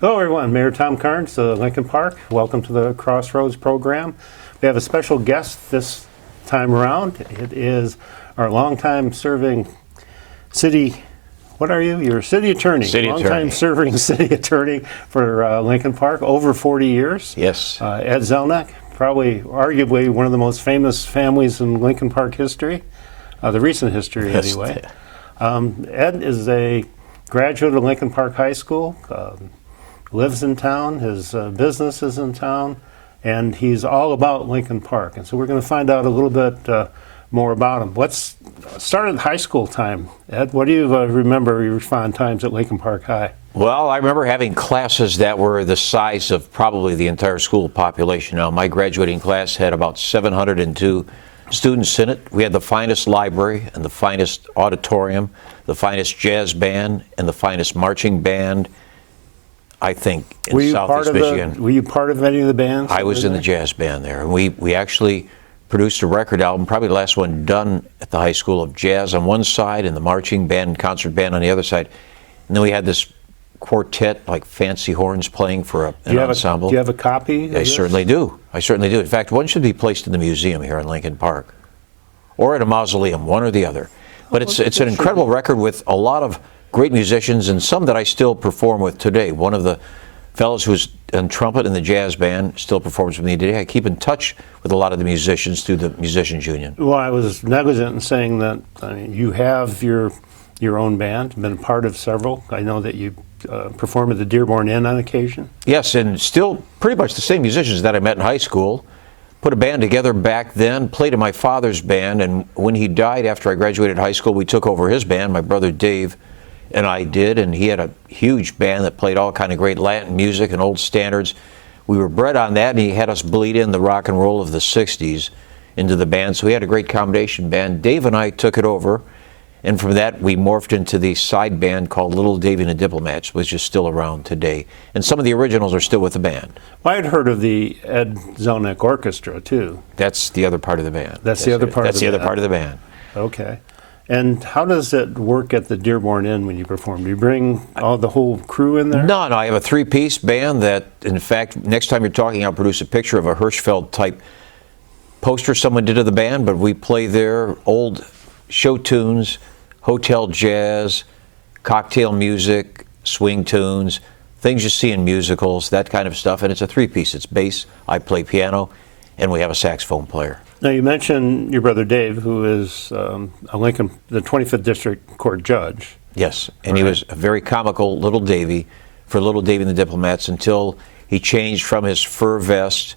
Hello, everyone. Mayor Tom Karnes, Lincoln Park. Welcome to the Crossroads program. We have a special guest this time around. It is our longtime serving city. What are you? You're a city attorney. Longtime serving city attorney for Lincoln Park, over 40 years. Yes. Ed Zelenak, probably, arguably, one of the most famous families in Lincoln Park history, the recent history anyway. Ed is a graduate of Lincoln Park High School. Lives in town, his business is in town, and he's all about Lincoln Park. And so we're going to find out a little bit more about him. Let's start at high school time. Ed, what do you remember your fond times at Lincoln Park High? Well, I remember having classes that were the size of probably the entire school population. Now, my graduating class had about 702 students in it. We had the finest library and the finest auditorium, the finest jazz band, and the finest marching band, I think, in Southeast Michigan. Were you part of any of the bands? I was in the jazz band there. And we actually produced a record album, probably the last one done at the high school, of jazz on one side and the marching band, concert band on the other side. And then we had this quartet, like fancy horns playing for an ensemble. Do you have a copy? I certainly do. I certainly do. In fact, one should be placed in the museum here in Lincoln Park, or at a mausoleum, one or the other. But it's an incredible record with a lot of great musicians, and some that I still perform with today. One of the fellows who's on trumpet in the jazz band still performs with me today. I keep in touch with a lot of the musicians through the Musicians Union. Well, I was negligent in saying that you have your own band, been a part of several. I know that you perform at the Dearborn Inn on occasion. Yes, and still pretty much the same musicians that I met in high school. Put a band together back then, played in my father's band, and when he died after I graduated high school, we took over his band, my brother Dave and I did, and he had a huge band that played all kind of great Latin music and old standards. We were bred on that, and he had us bleed in the rock and roll of the 60s into the band, so we had a great combination band. Dave and I took it over, and from that we morphed into the side band called Little Davy and the Diplomats, which is still around today. And some of the originals are still with the band. Well, I had heard of the Ed Zelenak Orchestra, too. That's the other part of the band. That's the other part of the band. That's the other part of the band. Okay. And how does it work at the Dearborn Inn when you perform? Do you bring the whole crew in there? No, I have a three-piece band that, in fact, next time you're talking, I'll produce a picture of a Hirschfeld-type poster someone did of the band, but we play there old show tunes, hotel jazz, cocktail music, swing tunes, things you see in musicals, that kind of stuff, and it's a three-piece. It's bass, I play piano, and we have a saxophone player. Now, you mentioned your brother Dave, who is the 25th District Court judge. Yes, and He was a very comical Little Davy for Little Davy and the Diplomats until he changed from his fur vest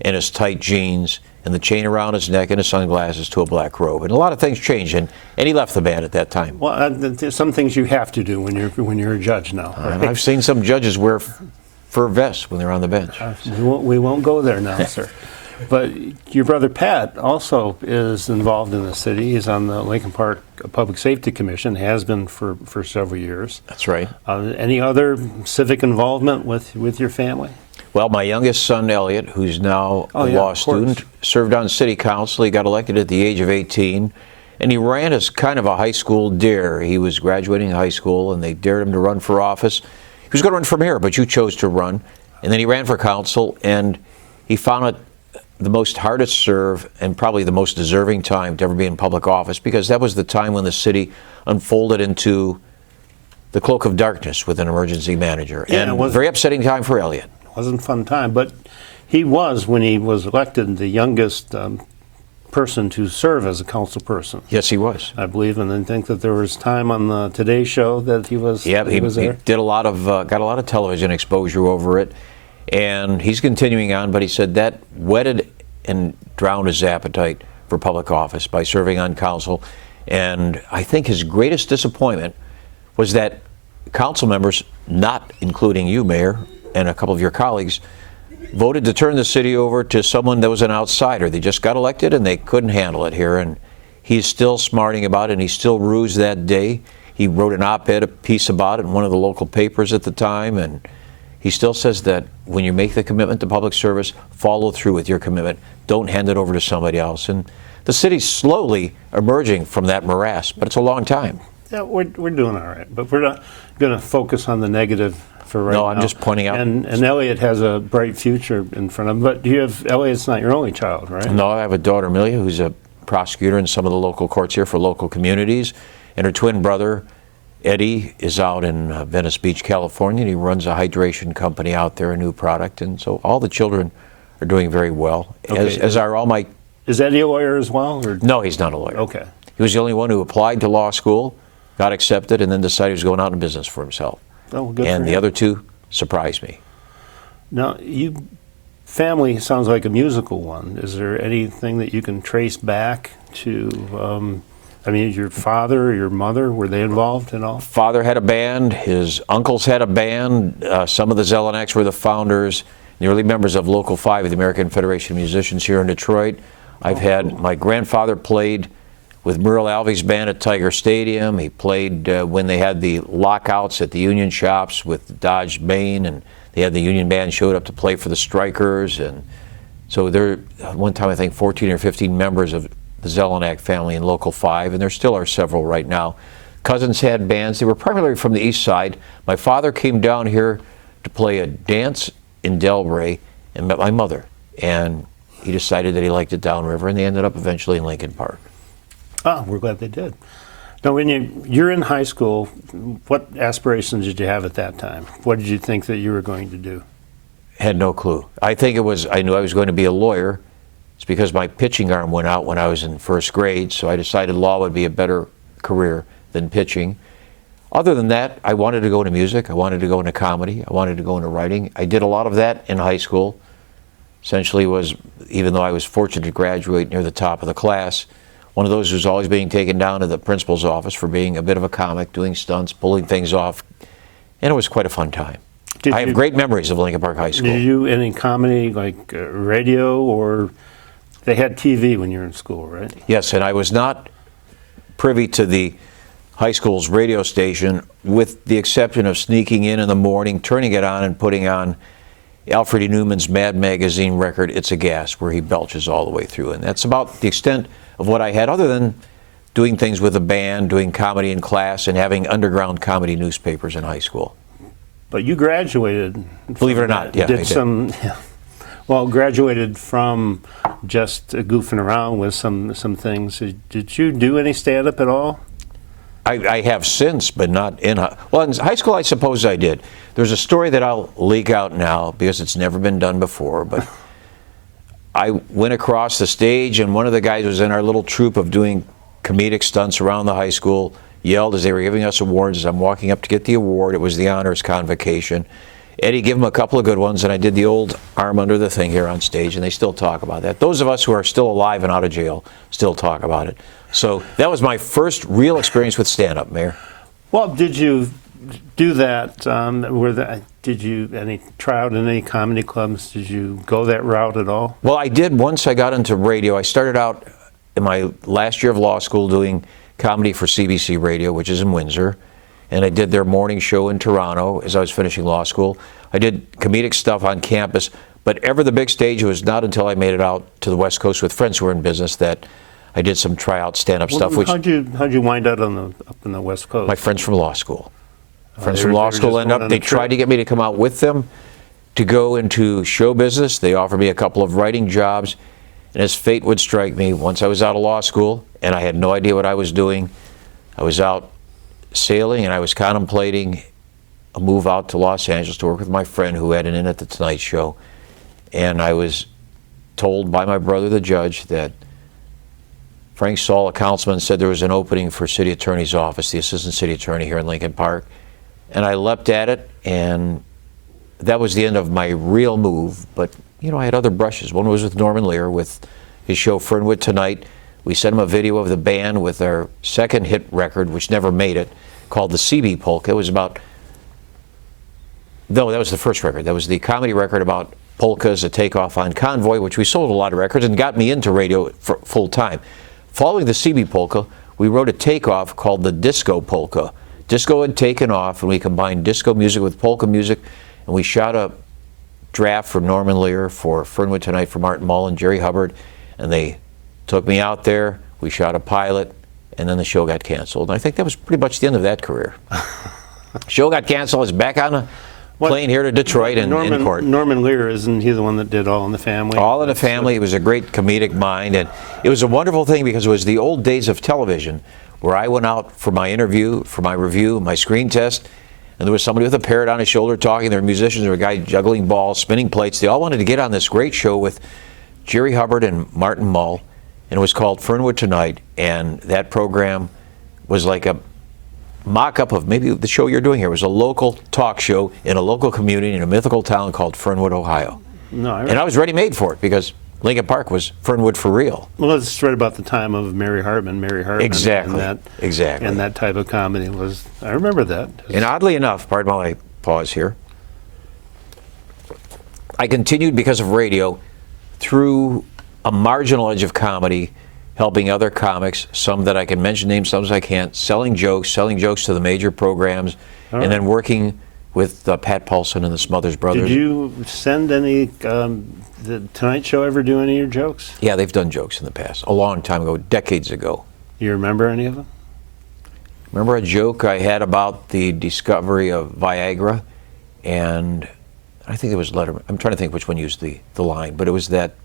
and his tight jeans and the chain around his neck and his sunglasses to a black robe. And a lot of things changed, and he left the band at that time. Well, there's some things you have to do when you're a judge now. Right? I've seen some judges wear fur vests when they're on the bench. We won't go there now, sir. But your brother Pat also is involved in the city. He's on the Lincoln Park Public Safety Commission, has been for several years. That's right. Any other civic involvement with your family? Well, my youngest son, Elliot, who's now a law student, served on city council. He got elected at the age of 18, and he ran as kind of a high school dare. He was graduating high school, and they dared him to run for office. He was going to run for mayor, but you chose to run. And then he ran for council, and he found it the most hardest serve and probably the most deserving time to ever be in public office, because that was the time when the city unfolded into the cloak of darkness with an emergency manager. Yeah, and it was a very upsetting time for Elliot. It wasn't a fun time, but he was, when he was elected, the youngest person to serve as a council person. Yes, he was. I believe, and I think that there was time on the Today Show that he was. Yeah, he was there. He did got a lot of television exposure over it. And he's continuing on, but he said that whetted and drowned his appetite for public office by serving on council. And I think his greatest disappointment was that council members, not including you, Mayor, and a couple of your colleagues, voted to turn the city over to someone that was an outsider. They just got elected and they couldn't handle it here. And he's still smarting about it, and he still rues that day. He wrote an op-ed, a piece about it in one of the local papers at the time, and he still says that when you make the commitment to public service, follow through with your commitment. Don't hand it over to somebody else. And the city's slowly emerging from that morass, but it's a long time. Yeah, we're doing all right, but we're not going to focus on the negative for right No, now. I'm just pointing out. And Elliot has a bright future in front of him. But do you have Elliot's not your only child, right? No, I have a daughter, Amelia, who's a prosecutor in some of the local courts here for local communities, and her twin brother, Eddie, is out in Venice Beach, California, and he runs a hydration company out there, a new product, and so all the children are doing very well, Okay. as are all my... Is Eddie a lawyer as well? Or? No, he's not a lawyer. Okay. He was the only one who applied to law school, got accepted, and then decided he was going out in business for himself. Oh, good And for the him. other two surprised me. Now, family sounds like a musical one. Is there anything that you can trace back to, your father or your mother, were they involved at all? Father had a band, his uncles had a band, some of the Zelenaks were the founders, the early members of Local 5 of the American Federation of Musicians here in Detroit. I've had, my grandfather played with Merle Alvey's band at Tiger Stadium. He played when they had the lockouts at the union shops with Dodge Main, and they had the union band showed up to play for the strikers. And so there, one time I think 14 or 15 members of the Zelenak family in Local 5, and there still are several right now. Cousins had bands. They were primarily from the east side. My father came down here to play a dance in Delray and met my mother. And he decided that he liked it downriver, and they ended up eventually in Lincoln Park. Oh, we're glad they did. Now, when you're in high school, what aspirations did you have at that time? What did you think that you were going to do? Had no clue. I think it was, I knew I was going to be a lawyer. It's because my pitching arm went out when I was in first grade, so I decided law would be a better career than pitching. Other than that, I wanted to go into music. I wanted to go into comedy. I wanted to go into writing. I did a lot of that in high school. Essentially was, even though I was fortunate to graduate near the top of the class, one of those who's always being taken down to the principal's office for being a bit of a comic, doing stunts, pulling things off, and it was quite a fun time. I have great memories of Lincoln Park High School. Did you do any comedy, like radio, or they had TV when you were in school, right? Yes, and I was not privy to the high school's radio station, with the exception of sneaking in the morning, turning it on, and putting on Alfred E. Newman's Mad Magazine record, It's a Gas, where he belches all the way through. And that's about the extent of what I had, other than doing things with a band, doing comedy in class, and having underground comedy newspapers in high school. But you graduated. Believe it or not, yeah, I did. Well, graduated from just goofing around with some things. Did you do any stand-up at all? I have since, but not in high school, I suppose I did. There's a story that I'll leak out now because it's never been done before, but I went across the stage, and one of the guys was in our little troupe of doing comedic stunts around the high school, yelled as they were giving us awards as I'm walking up to get the award. It was the honors convocation. Eddie gave him a couple of good ones, and I did the old arm under the thing here on stage, and they still talk about that. Those of us who are still alive and out of jail still talk about it. So that was my first real experience with stand-up, Mayor. Well, did you do that? Did you try out in any comedy clubs? Did you go that route at all? Well, I did once I got into radio. I started out in my last year of law school doing comedy for CBC Radio, which is in Windsor, and I did their morning show in Toronto as I was finishing law school. I did comedic stuff on campus, but ever the big stage, it was not until I made it out to the West Coast with friends who were in business that I did some tryout stand-up stuff. Which how'd you wind up up in the West Coast? My friends from law school. Friends from law school they tried to get me to come out with them to go into show business. They offered me a couple of writing jobs, and as fate would strike me, once I was out of law school and I had no idea what I was doing, I was out sailing and I was contemplating a move out to Los Angeles to work with my friend who had an in at the Tonight Show, and I was told by my brother, the judge, that Frank Saul, a councilman, said there was an opening for city attorney's office, the assistant city attorney here in Lincoln Park. And I leapt at it, and that was the end of my real move. But, I had other brushes. One was with Norman Lear with his show Fernwood Tonight. We sent him a video of the band with our second hit record, which never made it, called the CB Polka. It was about, no, that was the first record. That was the comedy record about polkas, a takeoff on Convoy, which we sold a lot of records and got me into radio for full time. Following the CB Polka, we wrote a takeoff called the Disco Polka. Disco had taken off, and we combined disco music with polka music, and we shot a draft from Norman Lear for Fernwood Tonight for Martin Mull and Jerry Hubbard, and they took me out there. We shot a pilot, and then the show got canceled. And I think that was pretty much the end of that career. Show got canceled. I was back on plane here to Detroit and in court. Norman Lear, isn't he the one that did All in the Family? All in the Family. He was a great comedic mind, and it was a wonderful thing because it was the old days of television where I went out for my interview, for my review, my screen test, and there was somebody with a parrot on his shoulder talking. There were musicians, there were a guy juggling balls, spinning plates. They all wanted to get on this great show with Jerry Hubbard and Martin Mull, and it was called Fernwood Tonight, and that program was like a mock-up of maybe the show you're doing here. It was a local talk show in a local community in a mythical town called Fernwood, Ohio. No, and I was ready-made for it because Lincoln Park was Fernwood for real. Well, it's right about the time of Mary Hartman. Exactly. And that type of comedy was, I remember that. And oddly enough, pardon my pause here, I continued because of radio through a marginal edge of comedy, helping other comics, some that I can mention names, some I can't, selling jokes to the major programs, and then working with Pat Paulson and the Smothers Brothers. Did you send any, the Tonight Show ever do any of your jokes? Yeah, they've done jokes in the past, a long time ago, decades ago. You remember any of them? Remember a joke I had about the discovery of Viagra, and I think it was Letterman. I'm trying to think which one used the line, but it was that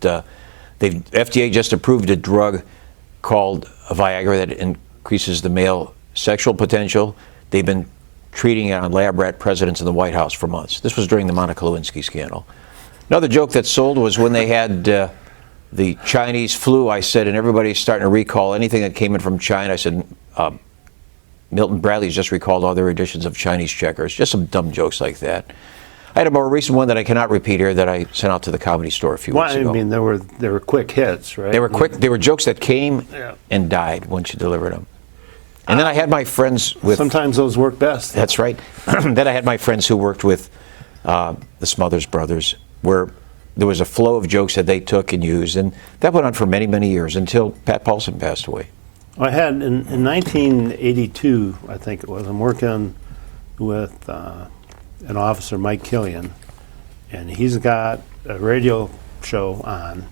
FDA just approved a drug called Viagra that increases the male sexual potential. They've been treating it on lab rat presidents in the White House for months. This was during the Monica Lewinsky scandal. Another joke that sold was when they had the Chinese flu. I said, and everybody's starting to recall anything that came in from China. I said, Milton Bradley's just recalled all their editions of Chinese checkers. Just some dumb jokes like that. I had a more recent one that I cannot repeat here that I sent out to the Comedy Store a few weeks ago. I mean, they were quick hits, right? They were quick. They were jokes that came and died once you delivered them. And then I had my friends with... Sometimes those work best. That's right. Then I had my friends who worked with the Smothers Brothers, where there was a flow of jokes that they took and used. And that went on for many, many years until Pat Paulson passed away. I had, in 1982, I think it was, I'm working with an officer, Mike Killian, and he's got a radio show on.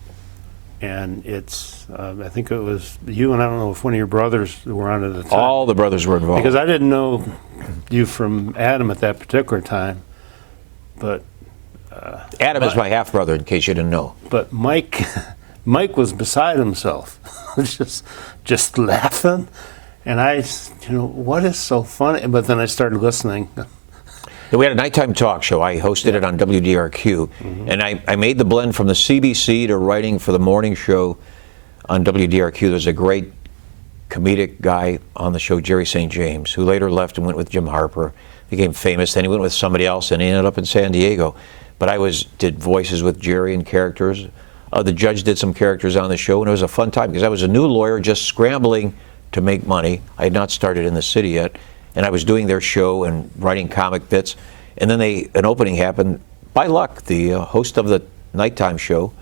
And it's, I think it was you, and I don't know if one of your brothers were on it at the time. All the brothers were involved. Because I didn't know you from Adam at that particular time, but... Adam is my half-brother, in case you didn't know. But Mike was beside himself, just laughing. And I, what is so funny? But then I started listening. We had a nighttime talk show. I hosted it on WDRQ, and I made the blend from the CBC to writing for the morning show on WDRQ. There's a great comedic guy on the show, Jerry St. James, who later left and went with Jim Harper, became famous. Then he went with somebody else, and he ended up in San Diego. But I did voices with Jerry and characters. The judge did some characters on the show, and it was a fun time because I was a new lawyer just scrambling to make money. I had not started in the city yet. And I was doing their show and writing comic bits. And then an opening happened. By luck, the host of the nighttime show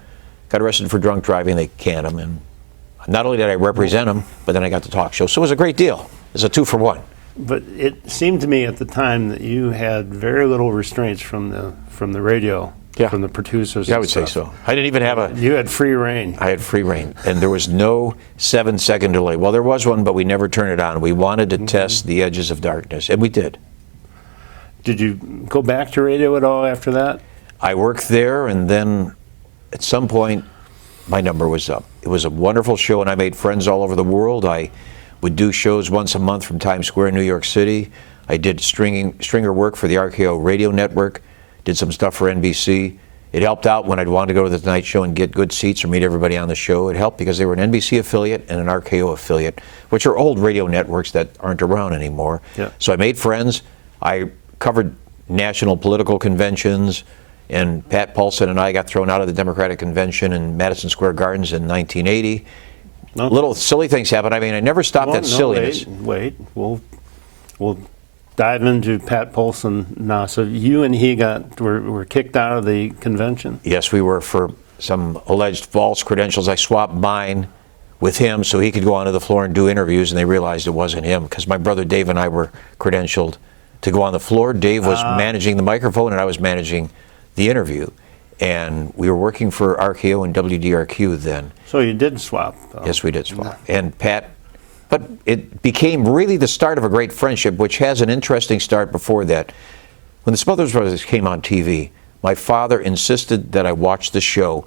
got arrested for drunk driving. They canned him. And not only did I represent him, but then I got the talk show. So it was a great deal. It was a 2-for-1. But it seemed to me at the time that you had very little restraints from the radio, from the producers. Yeah, I would say so. I didn't even have You had free reign. I had free reign, and there was no 7-second delay. Well, there was one, but we never turned it on. We wanted to test the edges of darkness, and we did. Did you go back to radio at all after that? I worked there, and then at some point, my number was up. It was a wonderful show, and I made friends all over the world. I would do shows once a month from Times Square in New York City. I did stringer work for the RKO radio network, did some stuff for NBC. It helped out when I'd want to go to the Tonight Show and get good seats or meet everybody on the show. It helped because they were an NBC affiliate and an RKO affiliate, which are old radio networks that aren't around anymore. Yeah. So I made friends. I covered national political conventions, and Pat Paulson and I got thrown out of the Democratic Convention in Madison Square Gardens in 1980. Okay. Little silly things happen. I mean, I never stopped that silliness. Wait. We'll dive into Pat Paulson now. So you and he were kicked out of the convention? Yes, we were, for some alleged false credentials. I swapped mine with him so he could go onto the floor and do interviews, and they realized it wasn't him because my brother Dave and I were credentialed to go on the floor. Dave was managing the microphone, and I was managing the interview. And we were working for RKO and WDRQ then. So you did swap, though. Yes, we did swap. And Pat, but it became really the start of a great friendship, which has an interesting start before that. when the Smothers Brothers came on TV, my father insisted that I watch the show.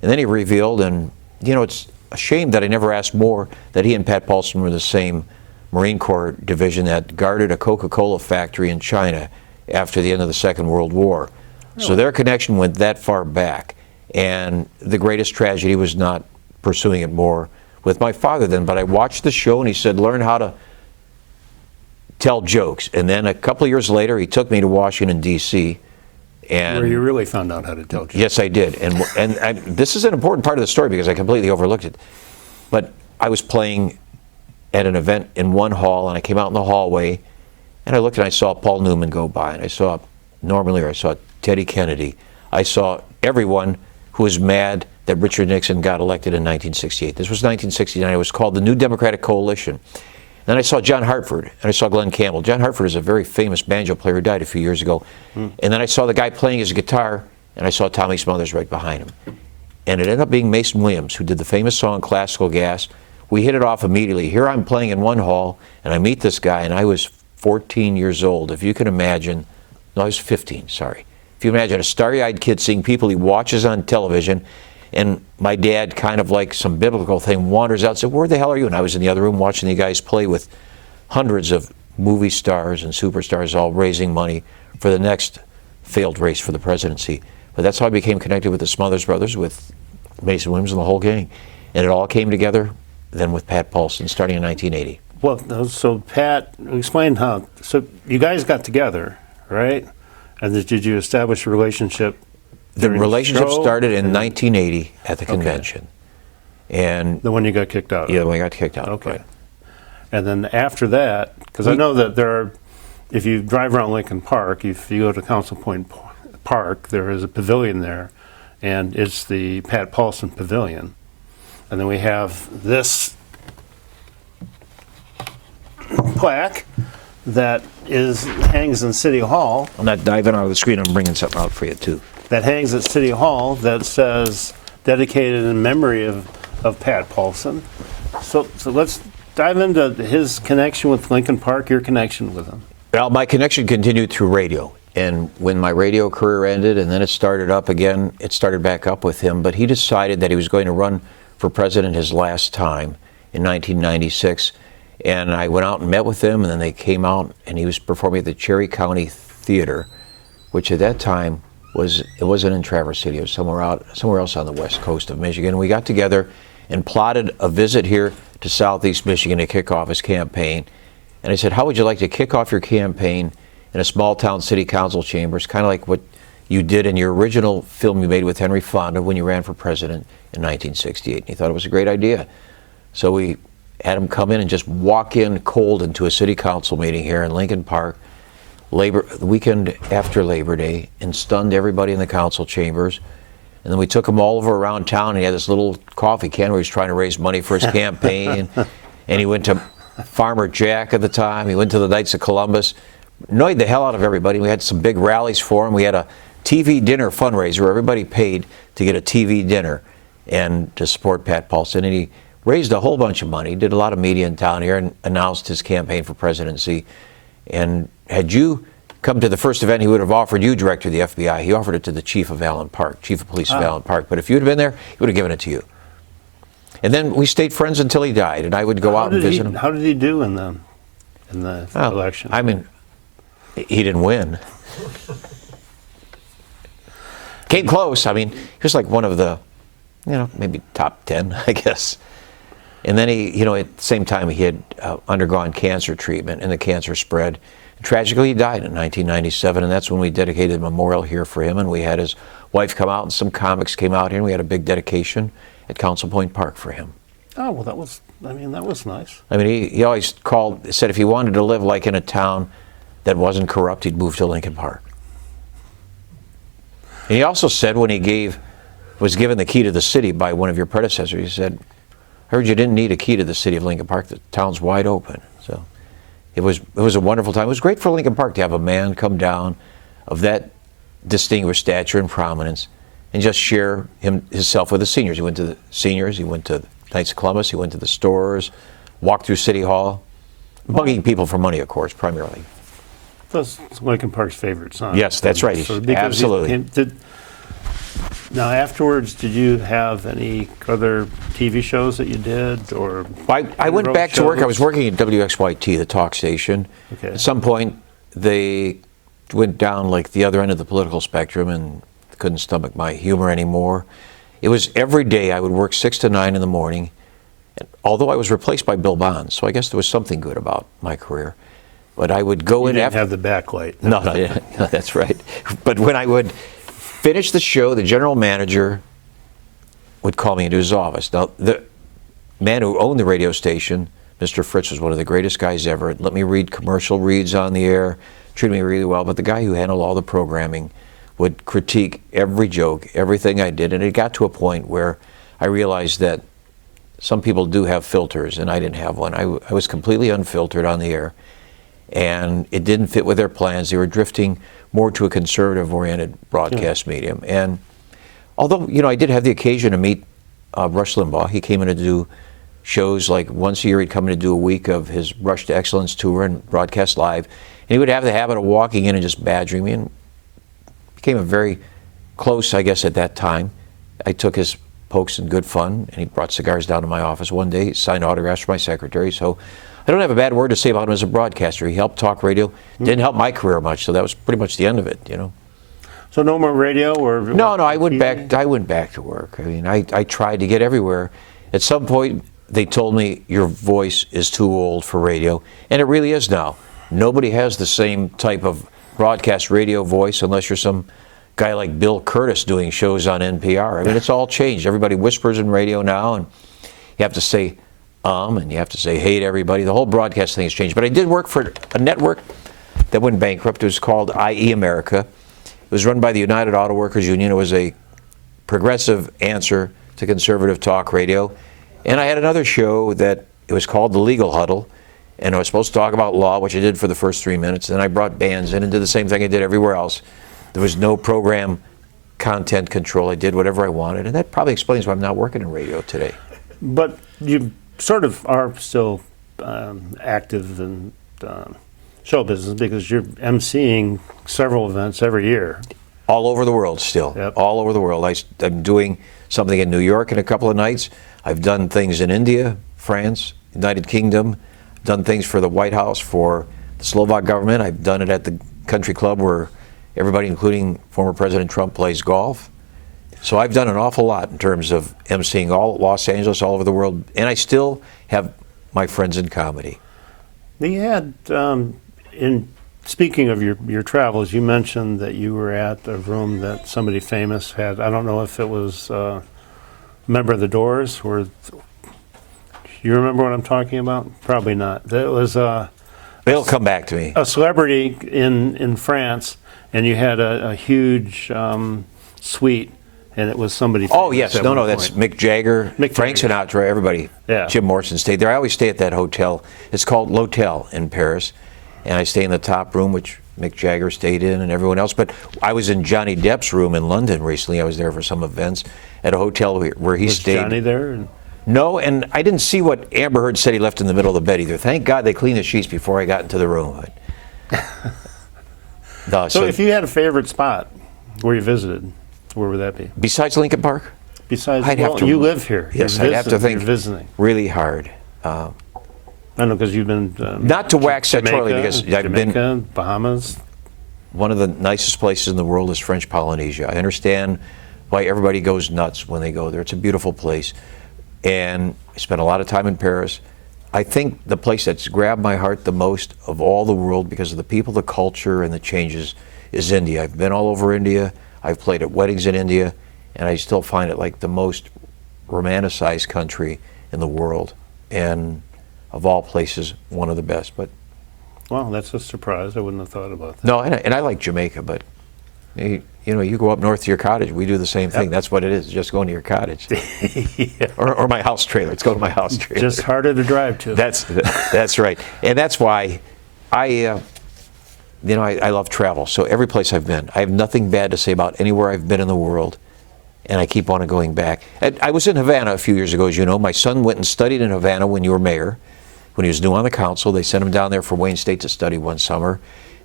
And then he revealed, and it's a shame that I never asked more, that he and Pat Paulson were the same Marine Corps division that guarded a Coca-Cola factory in China after the end of the Second World War. Really? So their connection went that far back. And the greatest tragedy was not pursuing it more with my father then. But I watched the show, and he said, learn how to tell jokes. And then a couple of years later, he took me to Washington, D.C., and where you really found out how to tell jokes. Yes, I did. And this is an important part of the story because I completely overlooked it. But I was playing at an event in one hall, and I came out in the hallway, and I looked and I saw Paul Newman go by, and I saw Norman Lear, I saw Teddy Kennedy, I saw everyone who was mad that Richard Nixon got elected in 1968. This was 1969. It was called the New Democratic Coalition. Then I saw John Hartford, and I saw Glenn Campbell. John Hartford is a very famous banjo player who died a few years ago. And then I saw the guy playing his guitar, and I saw Tommy Smothers right behind him. And it ended up being Mason Williams, who did the famous song Classical Gas. We hit it off immediately. Here I'm playing in one hall, and I meet this guy, and I was 14 years old. If you can imagine, no, I was 15, sorry. If you imagine a starry-eyed kid seeing people he watches on television, and my dad, kind of like some biblical thing, wanders out and said, where the hell are you? And I was in the other room watching the guys play with hundreds of movie stars and superstars all raising money for the next failed race for the presidency. But that's how I became connected with the Smothers Brothers, with Mason Williams and the whole gang. And it all came together then with Pat Paulson starting in 1980. Well, so Pat, explain how, so you guys got together, right? And did you establish a relationship? The relationship started in 1980 at the convention. And the one you got kicked out of? Yeah, the one I got kicked out of. Okay. Right. And then after that, because I know that there are, if you drive around Lincoln Park, if you go to Council Point Park, there is a pavilion there, and it's the Pat Paulson Pavilion. And then we have this plaque that hangs in City Hall. I'm not diving out of the screen, I'm bringing something out for you too. That hangs at City Hall that says, dedicated in memory of Pat Paulson. So let's dive into his connection with Lincoln Park, your connection with him. Well, my connection continued through radio. And when my radio career ended and then it started up again, it started back up with him. But he decided that he was going to run for president his last time in 1996. And I went out and met with him, and then they came out, and he was performing at the Cherry County Theater, which at that time wasn't in Traverse City. It was somewhere else on the west coast of Michigan. We got together and plotted a visit here to Southeast Michigan to kick off his campaign. And I said, how would you like to kick off your campaign in a small town city council chambers, kind of like what you did in your original film you made with Henry Fonda when you ran for president in 1968. And he thought it was a great idea. So we had him come in and just walk in cold into a city council meeting here in Lincoln Park, the weekend after Labor Day, and stunned everybody in the council chambers. And then we took him all over around town, and he had this little coffee can where he was trying to raise money for his campaign. And he went to Farmer Jack at the time. He went to the Knights of Columbus. Annoyed the hell out of everybody. We had some big rallies for him. We had a TV dinner fundraiser where everybody paid to get a TV dinner and to support Pat Paulson. And he raised a whole bunch of money, did a lot of media in town here, and announced his campaign for presidency. And had you come to the first event, he would have offered you director of the FBI. He offered it to the chief of police of Allen Park. But if you'd have been there, he would have given it to you. And then we stayed friends until he died, and I would go out and visit him. How did he do in the election? I mean, he didn't win. Came close. I mean, he was like one of the, maybe top 10, I guess. And then he, at the same time, he had undergone cancer treatment, and the cancer spread. And tragically, he died in 1997, and that's when we dedicated a memorial here for him, and we had his wife come out, and some comics came out here, and we had a big dedication at Council Point Park for him. Oh, well, that was nice. I mean, he always said if he wanted to live like in a town that wasn't corrupt, he'd move to Lincoln Park. And he also said when he was given the key to the city by one of your predecessors, he said, I heard you didn't need a key to the city of Lincoln Park. The town's wide open. So it was a wonderful time. It was great for Lincoln Park to have a man come down of that distinguished stature and prominence and just share himself with the seniors. He went to the seniors, he went to Knights of Columbus, he went to the stores, walked through City Hall, bugging people for money, of course, primarily. That's Linkin Park's favorite song. Yes, that's right. Because Absolutely. Now, afterwards, did you have any other TV shows that you did, or? I went back to work. I shows? was working at WXYT, the talk station. Okay. At some point, they went down like the other end of the political spectrum and couldn't stomach my humor anymore. It was every day I would work 6 to 9 in the morning, although I was replaced by Bill Bonds, so I guess there was something good about my career. But I would go You in didn't after. have the backlight. No, that's right. But when I would finish the show, the general manager would call me into his office. Now, the man who owned the radio station, Mr. Fritz, was one of the greatest guys ever. Let me read commercial reads on the air, treated me really well. But the guy who handled all the programming would critique every joke, everything I did. And it got to a point where I realized that some people do have filters, and I didn't have one. I was completely unfiltered on the air, and it didn't fit with their plans. They were drifting more to a conservative-oriented broadcast medium. And although, I did have the occasion to meet Rush Limbaugh. He came in to do shows like once a year. He'd come in to do a week of his Rush to Excellence tour and broadcast live. And he would have the habit of walking in and just badgering me, and became a very close, I guess, at that time. I took his pokes in good fun, and he brought cigars down to my office one day. He signed autographs for my secretary. So I don't have a bad word to say about him as a broadcaster. He helped talk radio. Didn't help my career much, so that was pretty much the end of it, So no more radio, or? No, I went TV? back. I went back to work. I mean, I tried to get everywhere. At some point, they told me your voice is too old for radio, and it really is now. Nobody has the same type of broadcast radio voice unless you're some guy like Bill Curtis doing shows on NPR. I mean, it's all changed. Everybody whispers in radio now, and you have to say and you have to say hey to everybody. The whole broadcast thing has changed. But I did work for a network that went bankrupt. It was called IE America. It was run by the United Auto Workers Union. It was a progressive answer to conservative talk radio. And I had another show that it was called The Legal Huddle. And I was supposed to talk about law, which I did for the first 3 minutes. Then I brought bands in and did the same thing I did everywhere else. There was no program content control. I did whatever I wanted. And that probably explains why I'm not working in radio today. But you sort of are still active in show business, because you're emceeing several events every year. All over the world still. Yep. All over the world. I'm doing something in New York in a couple of nights. I've done things in India, France, United Kingdom. Done things for the White House, for the Slovak government. I've done it at the country club where everybody, including former President Trump, plays golf. So I've done an awful lot in terms of emceeing all Los Angeles, all over the world, and I still have my friends in comedy. You had, in speaking of your travels, you mentioned that you were at a room that somebody famous had. I don't know if it was a member of the Doors, or you remember what I'm talking about? Probably not. That was They'll come back to me. A celebrity in France, and you had a huge suite. And it was somebody. Oh, yes. No, that's Mick Jagger, Frank Sinatra, everybody. Yeah. Jim Morrison stayed there. I always stay at that hotel. It's called L'Hotel in Paris. And I stay in the top room, which Mick Jagger stayed in, and everyone else. But I was in Johnny Depp's room in London recently. I was there for some events at a hotel where he stayed. Was Johnny there? No, and I didn't see what Amber Heard said he left in the middle of the bed either. Thank God they cleaned the sheets before I got into the room. No, so if you had a favorite spot where you visited, where would that be? Besides Lincoln Park? Besides, you live here. Yes, I'd have to think you're visiting. Really hard. I know, because you've been... not to wax electorally, because I've been... Bahamas. One of the nicest places in the world is French Polynesia. I understand why everybody goes nuts when they go there. It's a beautiful place. And I spent a lot of time in Paris. I think the place that's grabbed my heart the most of all the world, because of the people, the culture, and the changes, is India. I've been all over India. I've played at weddings in India, and I still find it like the most romanticized country in the world, and of all places, one of the best. But well, that's a surprise. I wouldn't have thought about that. No, and I like Jamaica, but you go up north to your cottage. We do the same thing. Yep. That's what it is, just going to your cottage. Yeah. or my house trailer. Let's go to my house trailer. Just harder to drive to. That's right. And that's why I love travel. So every place I've been, I have nothing bad to say about anywhere I've been in the world, and I keep on going back. I was in Havana a few years ago, as you know. My son went and studied in Havana when you were mayor. When he was new on the council, they sent him down there from Wayne State to study one summer.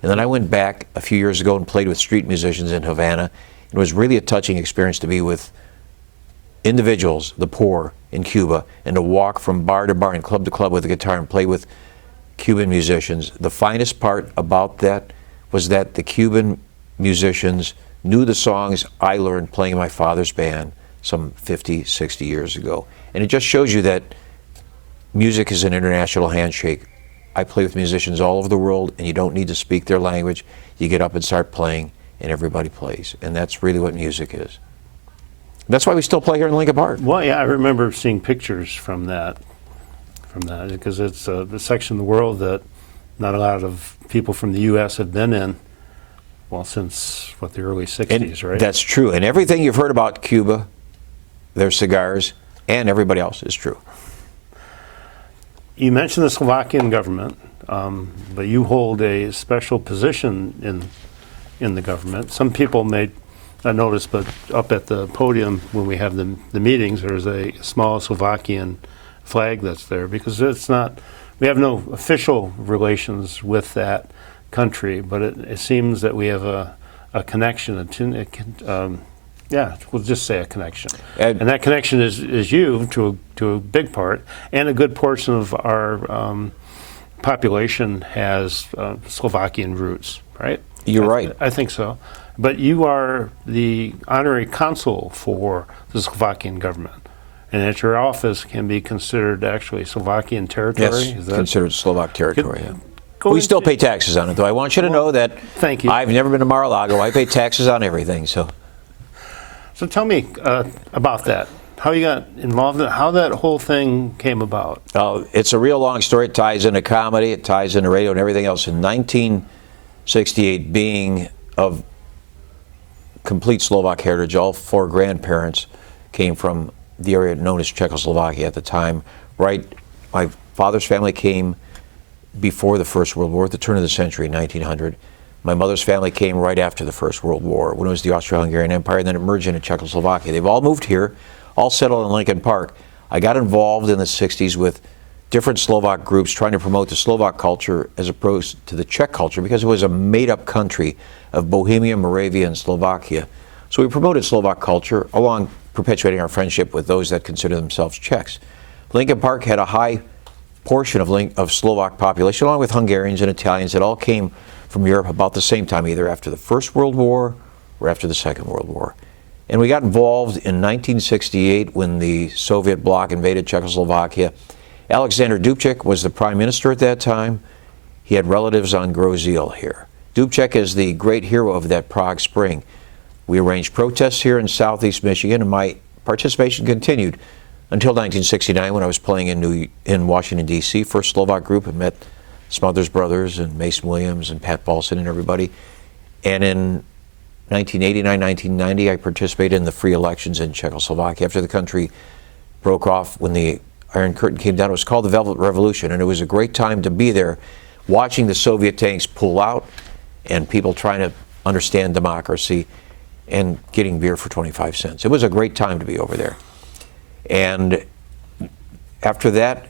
And then I went back a few years ago and played with street musicians in Havana. It was really a touching experience to be with individuals, the poor in Cuba, and to walk from bar to bar and club to club with a guitar and play with Cuban musicians. The finest part about that was that the Cuban musicians knew the songs I learned playing in my father's band some 50, 60 years ago. And it just shows you that music is an international handshake. I play with musicians all over the world, and you don't need to speak their language. You get up and start playing, and everybody plays. And that's really what music is. That's why we still play here in Lincoln Park. Well, yeah, I remember seeing pictures from that, because it's a section of the world that not a lot of people from the U.S. have been in, well, since, what, the early 60s, right? That's true. And everything you've heard about Cuba, their cigars, and everybody else is true. You mentioned the Slovakian government, but you hold a special position in the government. Some people may not notice, but up at the podium when we have the meetings, there's a small Slovakian flag that's there, because it's not, we have no official relations with that country, but it seems that we have a connection, yeah, we'll just say a connection. And that connection is you to a big part, and a good portion of our population has Slovakian roots, right? You're right. I think so. But you are the honorary consul for the Slovakian government, and at your office can be considered actually Slovakian territory? Yes, Is that considered Slovak territory. Yeah. Go We into- still pay taxes on it, though. I want you to know that Thank you. I've never been to Mar-a-Lago. I pay taxes on everything. So So tell me about that. How you got involved in it, how that whole thing came about. it's a real long story. It ties into comedy. It ties into radio and everything else. In 1968, being of complete Slovak heritage, all four grandparents came from the area known as Czechoslovakia at the time. Right, my father's family came before the First World War, at the turn of the century, 1900. My mother's family came right after the First World War, when it was the Austro-Hungarian Empire, and then it merged into Czechoslovakia. They've all moved here, all settled in Lincoln Park. I got involved in the 60s with different Slovak groups trying to promote the Slovak culture as opposed to the Czech culture, because it was a made-up country of Bohemia, Moravia, and Slovakia. So we promoted Slovak culture, along perpetuating our friendship with those that consider themselves Czechs. Lincoln Park had a high portion of Slovak population, along with Hungarians and Italians that all came from Europe about the same time, either after the First World War or after the Second World War. And we got involved in 1968 when the Soviet bloc invaded Czechoslovakia. Alexander Dubček was the prime minister at that time. He had relatives on Grozil here. Dubček is the great hero of that Prague Spring. We arranged protests here in southeast Michigan, and my participation continued until 1969, when I was playing in Washington, D.C., First Slovak group, and met Smothers Brothers and Mason Williams and Pat Paulson and everybody. And in 1989, 1990, I participated in the free elections in Czechoslovakia after the country broke off. When the Iron Curtain came down, it was called the Velvet Revolution, and it was a great time to be there, watching the Soviet tanks pull out and people trying to understand democracy and getting beer for 25 cents. It was a great time to be over there. And after that,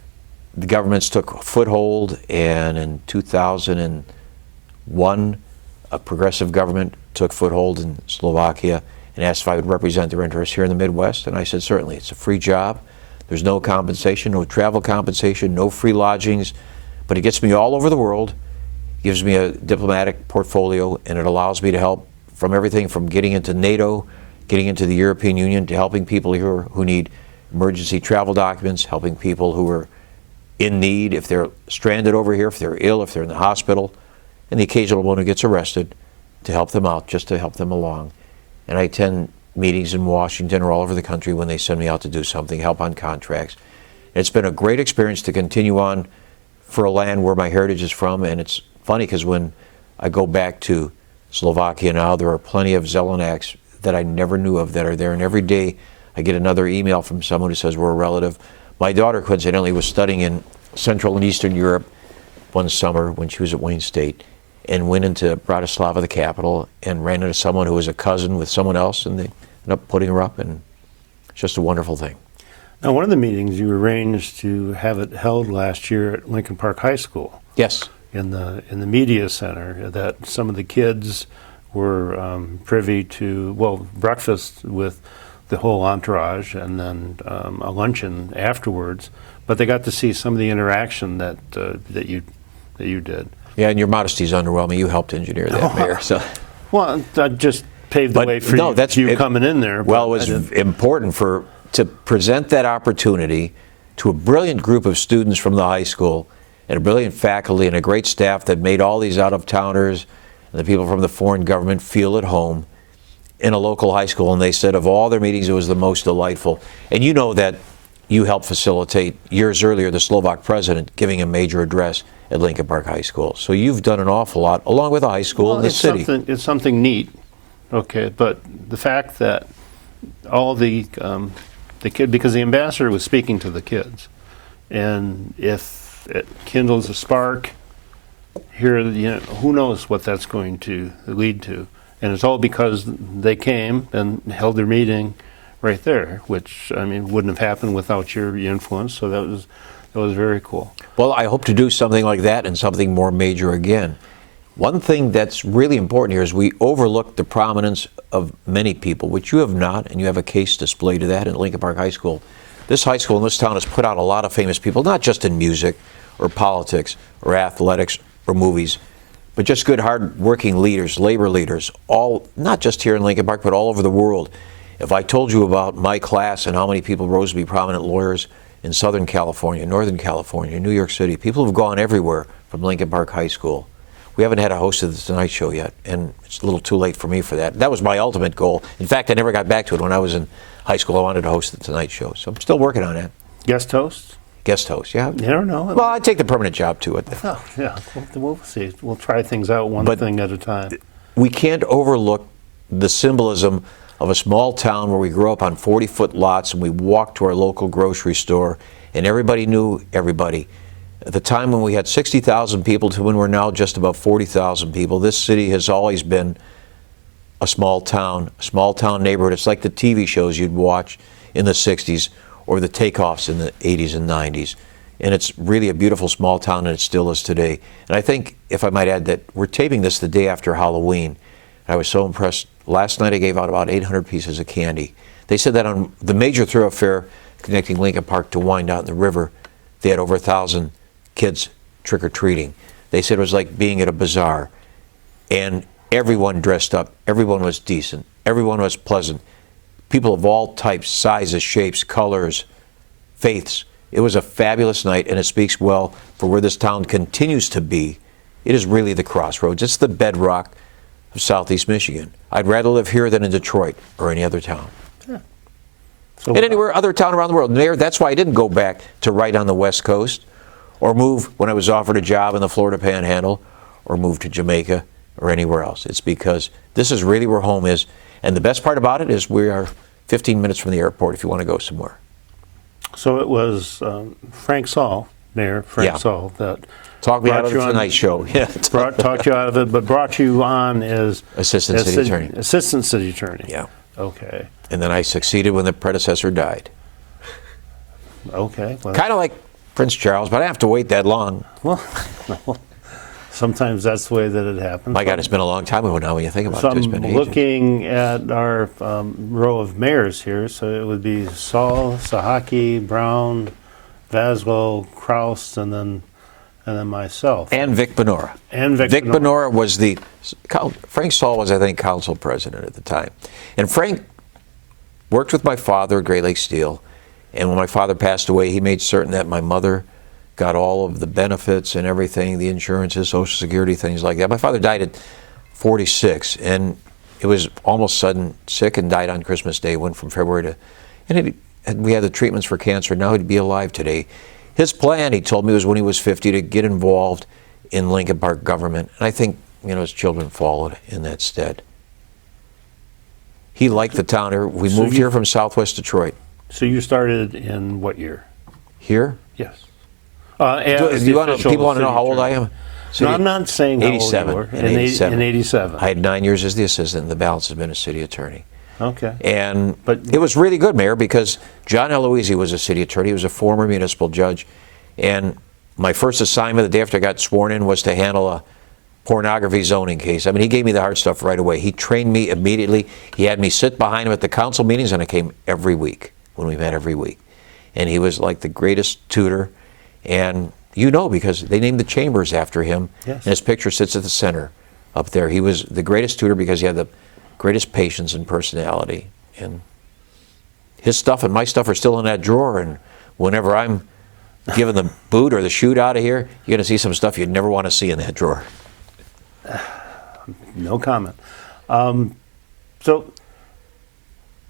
the governments took a foothold, and in 2001, a progressive government took foothold in Slovakia and asked if I would represent their interests here in the Midwest. And I said, certainly. It's a free job. There's no compensation, no travel compensation, no free lodgings, but it gets me all over the world, gives me a diplomatic portfolio, and it allows me to help from everything from getting into NATO, getting into the European Union, to helping people here who need emergency travel documents, helping people who are in need, if they're stranded over here, if they're ill, if they're in the hospital, and the occasional one who gets arrested, to help them out, just to help them along. And I attend meetings in Washington or all over the country when they send me out to do something, help on contracts. And it's been a great experience to continue on for a land where my heritage is from. And it's funny, because when I go back to Slovakia now, there are plenty of Zelenaks that I never knew of that are there, and every day I get another email from someone who says we're a relative. My daughter, coincidentally, was studying in Central and Eastern Europe one summer when she was at Wayne State, and went into Bratislava, the capital, and ran into someone who was a cousin with someone else, and they ended up putting her up, and it's just a wonderful thing. Now, one of the meetings you arranged to have it held last year at Lincoln Park High School. Yes. in the media center that some of the kids were privy to, well, breakfast with the whole entourage and then a luncheon afterwards. But they got to see some of the interaction that you did. Yeah, and your modesty is underwhelming. You helped engineer that, Mayor. So. Well, that just paved the way for you coming in there. Well, it was important to present that opportunity to a brilliant group of students from the high school and a brilliant faculty and a great staff that made all these out-of-towners and the people from the foreign government feel at home in a local high school. And they said of all their meetings, it was the most delightful. And you know that you helped facilitate, years earlier, the Slovak president giving a major address at Lincoln Park High School. So you've done an awful lot, along with the high school and the city. It's something neat, okay, but the fact that all the kid, because the ambassador was speaking to the kids, and if it kindles a spark here, who knows what that's going to lead to. And it's all because they came and held their meeting right there, which, I mean, wouldn't have happened without your influence. So that was very cool. Well, I hope to do something like that and something more major again. One thing that's really important here is we overlook the prominence of many people, which you have not, and you have a case display to that at Lincoln Park High School. This high school in this town has put out a lot of famous people, not just in music or politics or athletics or movies, but just good, hard-working leaders, labor leaders, all, not just here in Lincoln Park, but all over the world. If I told you about my class and how many people rose to be prominent lawyers in Southern California, Northern California, New York City, people who've gone everywhere from Lincoln Park High School. We haven't had a host of the Tonight Show yet, and it's a little too late for me for that. That was my ultimate goal. In fact, I never got back to it. When I was in high school, I wanted to host the Tonight Show, so I'm still working on that. Guest host? Guest host, yeah. You never know. Well, I'd take the permanent job, too. Oh, yeah, we'll see. We'll try things out one thing at a time. We can't overlook the symbolism of a small town where we grew up on 40-foot lots and we walked to our local grocery store and everybody knew everybody. At the time when we had 60,000 people to when we're now just about 40,000 people, this city has always been a small town neighborhood. It's like the TV shows you'd watch in the 60s or the takeoffs in the 80s and 90s. And it's really a beautiful small town, and it still is today. And I think, if I might add, that we're taping this the day after Halloween. I was so impressed. Last night I gave out about 800 pieces of candy. They said that on the major thoroughfare connecting Lincoln Park to Wyandotte and the river, they had over 1,000 kids trick-or-treating. They said it was like being at a bazaar. And everyone dressed up. Everyone was decent. Everyone was pleasant. People of all types, sizes, shapes, colors, faiths. It was a fabulous night, and it speaks well for where this town continues to be. It is really the crossroads. It's the bedrock of Southeast Michigan. I'd rather live here than in Detroit or any other town. Yeah. And anywhere other town around the world. Mayor, that's why I didn't go back to right on the West Coast or move when I was offered a job in the Florida Panhandle or move to Jamaica or anywhere else. It's because this is really where home is. And the best part about it is we are 15 minutes from the airport if you want to go somewhere. So it was Frank Saul, Mayor Frank Saul, that talked me out of the Tonight Show. Yeah, talked you out of it, but brought you on as Assistant City Attorney. Assistant City Attorney. Yeah. Okay. And then I succeeded when the predecessor died. Okay. Well, kind of like Prince Charles, but I don't have to wait that long. Well, sometimes that's the way that it happens. My God, it's been a long time ago now when you think about it. It's been I'm looking at our row of mayors here, so it would be Saul, Sahaki, Brown, Vaslow, Kraus, and then myself. And Vic Benora. Vic Benora was Frank Saul was, I think, council president at the time. And Frank worked with my father at Great Lakes Steel. And when my father passed away, he made certain that my mother got all of the benefits and everything, the insurances, Social Security, things like that. My father died at 46, and it was almost sudden sick and died on Christmas Day, went from February to, and we had the treatments for cancer. Now he'd be alive today. His plan, he told me, was when he was 50 to get involved in Lincoln Park government. And I think, his children followed in that stead. He liked the town. We moved here from Southwest Detroit. So you started in what year? Here? Yes. People want to know how old I am? No, I'm not saying how 87, old you were. In 87. I had 9 years as the assistant, and the balance has been as city attorney. Okay. But it was really good, Mayor, because John Eloise was a city attorney. He was a former municipal judge. And my first assignment the day after I got sworn in was to handle a pornography zoning case. I mean, he gave me the hard stuff right away. He trained me immediately. He had me sit behind him at the council meetings, and I came every week when we met every week. And he was like the greatest tutor. And you know, because they named the chambers after him. Yes. And his picture sits at the center up there. He was the greatest tutor because he had the greatest patience and personality. And his stuff and my stuff are still in that drawer. And whenever I'm giving the boot or the chute out of here, you're going to see some stuff you'd never want to see in that drawer. No comment. So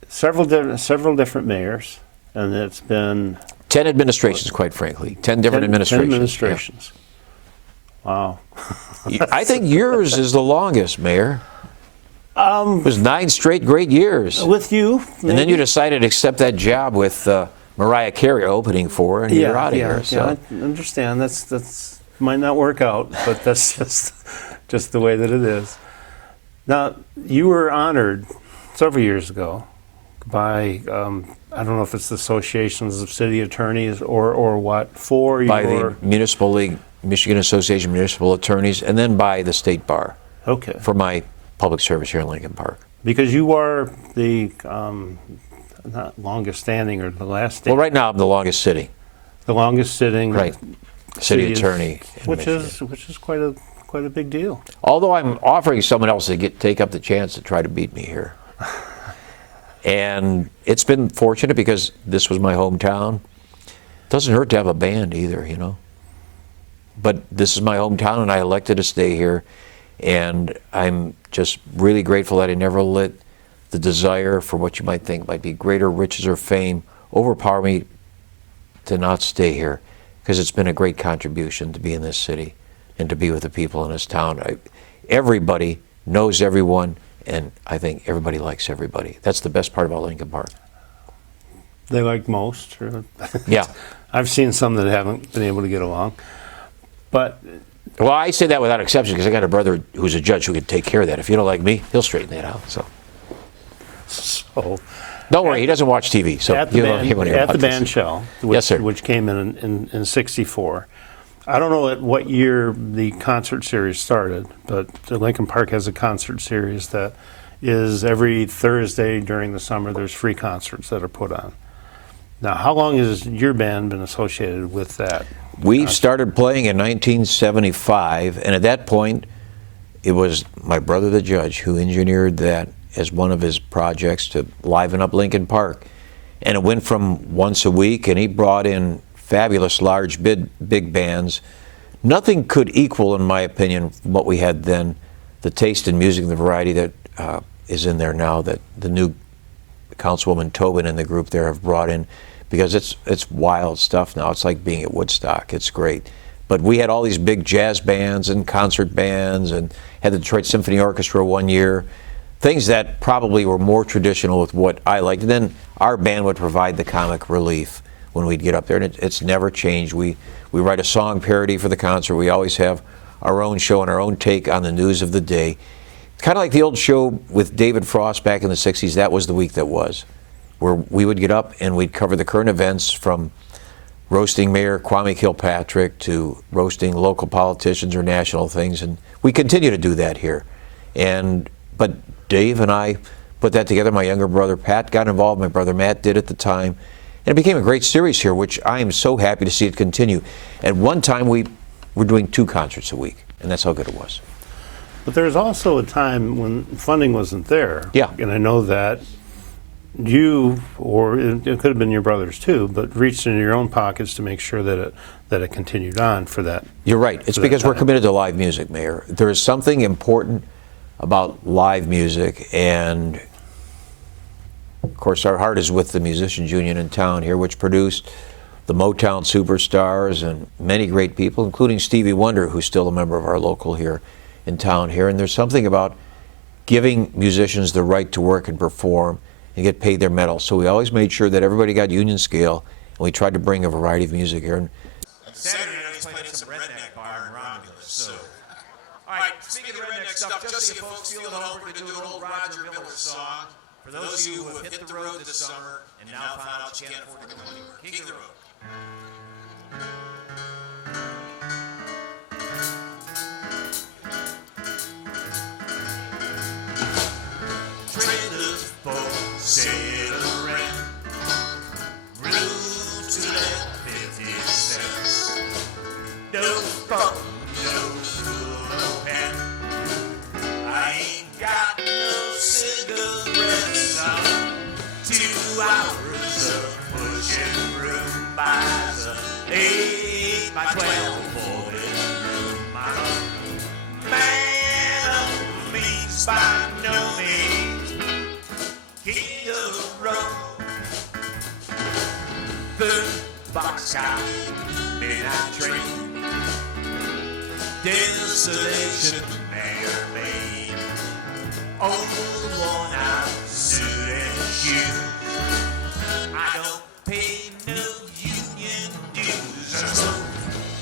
several different mayors, and it's been 10 administrations, quite frankly. 10 different administrations. 10 administrations. Yeah. Wow. I think yours is the longest, Mayor. It was 9 straight great years. With you. Maybe. And then you decided to accept that job with Mariah Carey opening for her, and you're out of here. So. Yeah, I understand. That's might not work out, but that's just the way that it is. Now, you were honored several years ago by, I don't know if it's the associations of city attorneys or what, for by your... the Municipal League, Michigan Association of Municipal Attorneys, and then by the State Bar. Okay. For my public service here in Lincoln Park. Because you are the, not longest standing or the last Well, right now I'm the longest sitting. The longest sitting... Right. City attorney. Which is quite a big deal. Although I'm offering someone else to take up the chance to try to beat me here. And it's been fortunate because this was my hometown. Doesn't hurt to have a band either, you know. But this is my hometown, and I elected to stay here. And I'm just really grateful that I never let the desire for what you might think might be greater riches or fame overpower me to not stay here, because it's been a great contribution to be in this city and to be with the people in this town. Everybody knows everyone, and I think everybody likes everybody. That's the best part about Lincoln Park. They like most. Yeah. I've seen some that haven't been able to get along. But... Well, I say that without exception because I got a brother who's a judge who can take care of that. If you don't like me, he'll straighten that out. So don't worry, he doesn't watch TV. So at the band shell, yes, sir. Which came in '64. I don't know at what year the concert series started, but the Lincoln Park has a concert series that is every Thursday during the summer. There's free concerts that are put on. Now, how long has your band been associated with that? We started playing in 1975, and at that point, it was my brother, the judge, who engineered that as one of his projects to liven up Lincoln Park. And it went from once a week, and he brought in fabulous, large, big bands. Nothing could equal, in my opinion, what we had then, the taste in music and the variety that is in there now that the new Councilwoman Tobin and the group there have brought in. Because it's wild stuff now. It's like being at Woodstock. It's great. But we had all these big jazz bands and concert bands and had the Detroit Symphony Orchestra one year. Things that probably were more traditional with what I liked. And then our band would provide the comic relief when we'd get up there. And it's never changed. We write a song parody for the concert. We always have our own show and our own take on the news of the day. Kind of like the old show with David Frost back in the 60s. That was the week that was, where we would get up and we'd cover the current events from roasting Mayor Kwame Kilpatrick to roasting local politicians or national things. And we continue to do that here. But Dave and I put that together. My younger brother Pat got involved. My brother Matt did at the time. And it became a great series here, which I am so happy to see it continue. At one time, we were doing 2 concerts a week, and that's how good it was. But there was also a time when funding wasn't there. Yeah. And I know that you, or it could have been your brothers too, but reached into your own pockets to make sure that it continued on for that. You're right. It's because we're committed to live music, Mayor. There is something important about live music, and of course our heart is with the Musicians Union in town here, which produced the Motown superstars and many great people, including Stevie Wonder, who's still a member of our local here in town here. And there's something about giving musicians the right to work and perform and get paid their medals. So we always made sure that everybody got union scale, and we tried to bring a variety of music here. And Saturday night he's playing at some redneck bar in Romulus. So, all right, speaking of redneck stuff, just so you folks feel at home, we're going to do an old Roger Miller song. For those of you who have hit the road this summer and now found out you can't afford to go anywhere. King of the Road. sky, midnight train, desolation, mayor made, old worn out suit and shoes. I don't pay no union dues. I'm so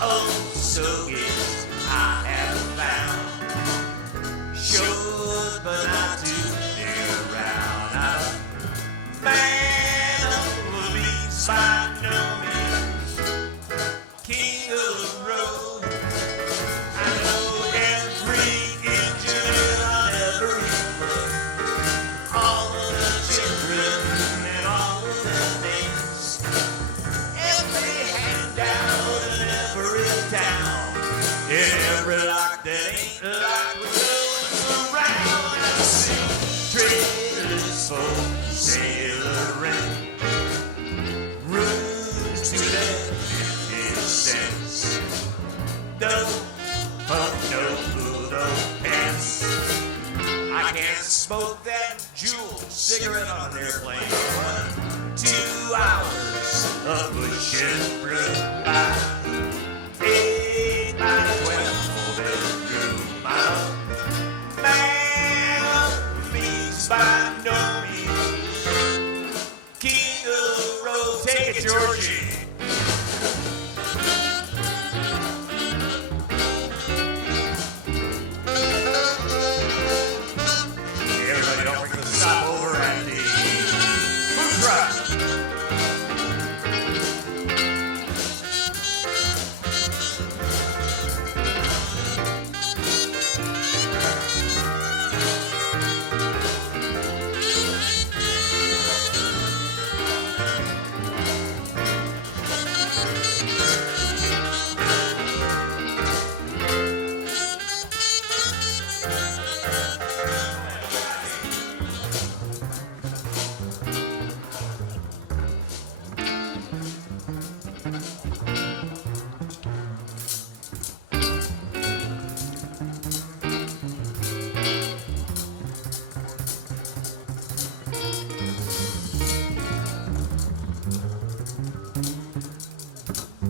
old, so yes, I have found. Sure, but not to be around. I'm a man of the beats by no means, king of the road. I know every engine on every foot, all of the children and all of the names, every handout in every town, in every lock that ain't locked with going around. I sing trailers for sailoring, rooms to let 50 cents, no pump, no food, no pants. I can't smoke that jewel cigarette on an airplane. 2 hours of bush and brew by 8 by 12 bedroom. I'm a man of means by no means, king of the road. Take it, Georgie. Everybody, don't forget to stop over at the food truck.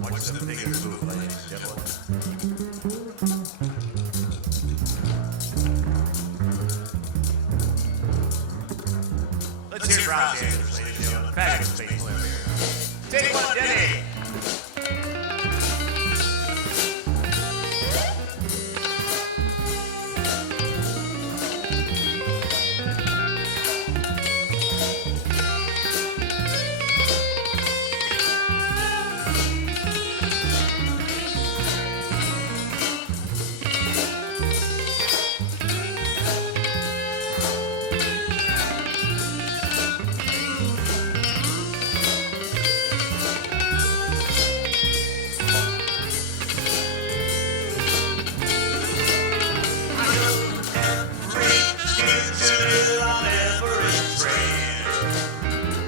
Watch the fingers move, ladies and gentlemen. Let's hear Rob Sanders, ladies and gentlemen. Fabulous bass player here. Take one, Denny.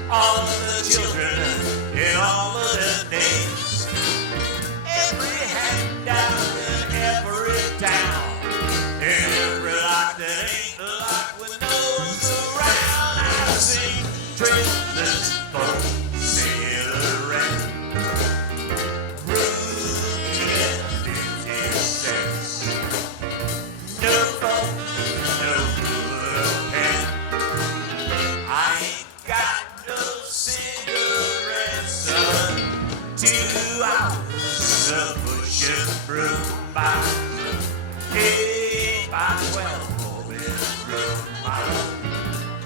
All of the children in all of the names, every handout in every town, in every lock that ain't locked when no one's around. I sing trailers for sailoring, room to let 50 cents, no phone, no food, no pen. I ain't got no cigarettes, son. 2 hours of push and brew by 8 by 12 bedroom. I'm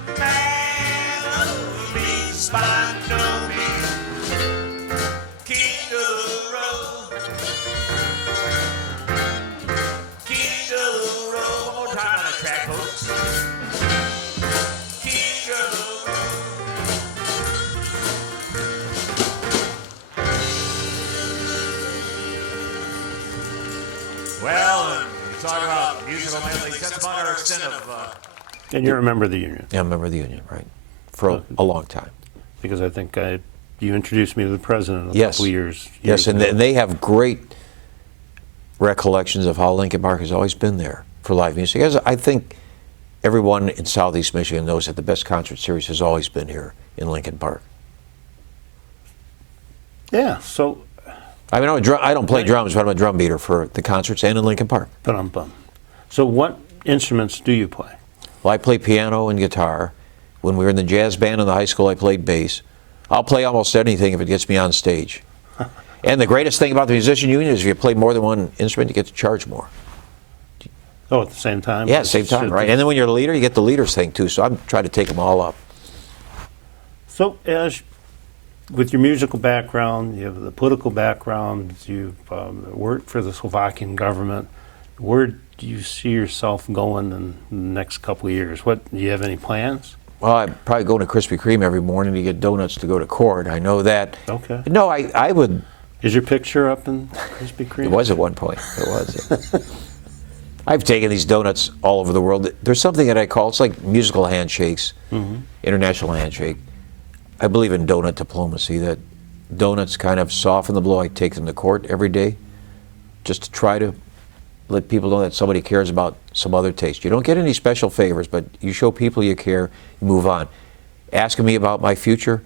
a man of means by no means, king of the road, king of the road. One more time on the track, folks. King of the road. Well, you talk about musical medley. That's about our extent of. And you're a member of the union, Yeah, I'm a member of the union, right? For a long time. because I think you introduced me to the president a Yes. couple years. Yes, and ago. they have great recollections of how Lincoln Park has always been there for live music. As I think everyone in Southeast Michigan knows that the best concert series has always been here in Lincoln Park. Yeah. So I mean, I don't play drums, but I'm a drum beater for the concerts and in Lincoln Park. Bum. So what instruments do you play? Well, I play piano and guitar. When we were in the jazz band in the high school, I played bass. I'll play almost anything if it gets me on stage. And the greatest thing about the musician union is if you play more than one instrument, you get to charge more. Oh, at the same time? Yeah, same time, right? And then when you're the leader, you get the leader's thing too. So I'm trying to take them all up. So as with your musical background, you have the political background, you've worked for the Slovakian government. Where do you see yourself going in the next couple of years? Do you have any plans? Well, I probably go to Krispy Kreme every morning to get donuts to go to court. I know that. Okay. No, I would. Is your picture up in Krispy Kreme? It was at one point. It was. Yeah. I've taken these donuts all over the world. There's something that I call, it's like musical handshakes, international handshake. I believe in donut diplomacy, that donuts kind of soften the blow. I take them to court every day just to try to let people know that somebody cares about some other taste. You don't get any special favors, but you show people you care, you move on. Asking me about my future,